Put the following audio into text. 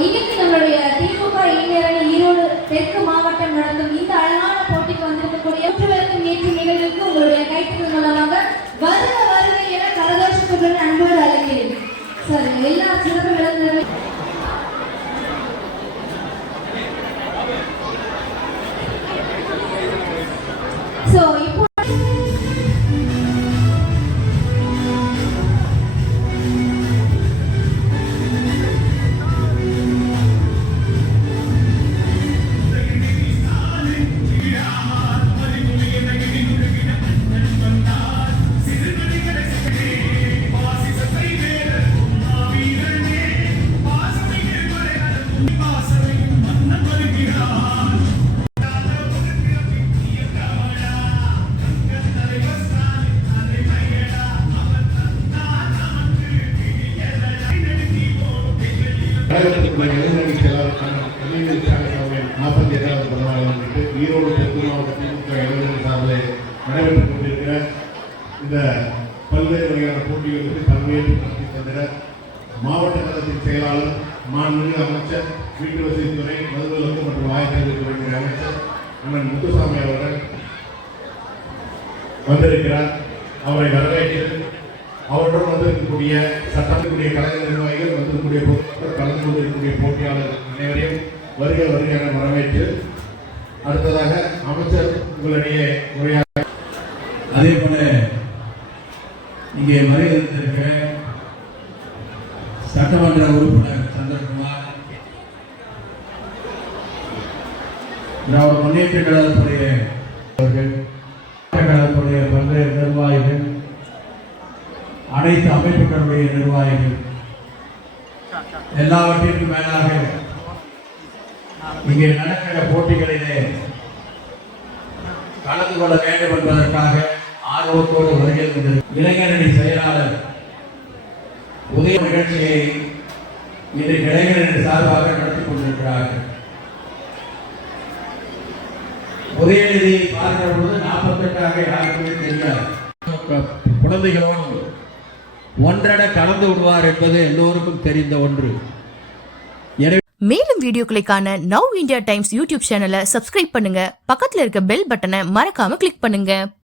இன்னைக்கு நம்மளுடைய திமுக இளைஞரணி ஈரோடு தெற்கு மாவட்டம் நடத்தும் இந்த அழகான போட்டிக்கு வந்திருக்கக்கூடிய ஒற்றுவருக்கும் ஏற்று நிகழ்வுக்கு உங்களுடைய கைத்தறல் மூலமாக வருக வருக என கரகோஷத்துடன் அன்போடு அழைக்கிறேன். சார் எல்லா சிறப்பு விளங்குகளும் இப்போ ஈரோடு தெற்கு மாவட்ட திமுக இளைஞர்கள் சார்பில் நடைபெற்றுக் கொண்டிருக்கிற இந்த பல்வேறு வகையான போட்டிகளுக்கு பல்வேறு நடத்தி தந்திர மாவட்ட கழகத்தின் செயலாளர் மாண்புமிகு அமைச்சர் வீட்டு வசதித்துறை மதுவிலக்கு மற்றும் ஆயக்கல்வித்துறை அமைச்சர் அண்ணன் முத்துசாமி அவர்கள் வந்திருக்கிறார். அவரை வரவேற்று அவருடன் வந்திருக்கக்கூடிய சட்டத்திற்குரிய கழக நிர்வாகிகள் வந்திருக்கக்கூடிய பொதுமக்கள் கலந்து கொண்டிருக்கக்கூடிய போட்டியாளர்கள் அனைவரையும் வருகை வருகையான வரவேற்று அடுத்ததாக அமைச்சர் உங்களிடையே உரையாட அதே போல இங்கே மறைந்திருக்கிற சட்டமன்ற உறுப்பினர் சந்திரகுமார், திராவிட முன்னேற்ற கழகத்துடைய கழகத்துடைய பல்வேறு நிர்வாகிகள், அனைத்து அமைப்புகளுடைய நிர்வாகிகள், எல்லாவற்றிற்கும் மேலாக இங்கே நடக்கிற போட்டிகளிலே கலந்து கொள்ள வேண்டும் என்பதற்காக ஆர்வத்தோடு வருகை தந்திருக்கும் இளைஞரணி செயலாளர் உதய நிகழ்ச்சியை இன்று இளைஞரணி சார்பாக நடத்தி கொண்டிருக்கிறார்கள். உதயநிதி பார்க்கிற பொழுது 48 யாருக்குமே தெரியாது. குழந்தைகளோடு ஒன்றட கலந்து விடுவார் என்பது எல்லோருக்கும் தெரிந்த ஒன்று. மேலும் வீடியோக்களை காண நவ் இந்தியா டைம்ஸ் யூடியூப் சேனலை சப்ஸ்கிரைப் பண்ணுங்க. பக்கத்துல இருக்க பெல் பட்டனை மறக்காம கிளிக் பண்ணுங்க.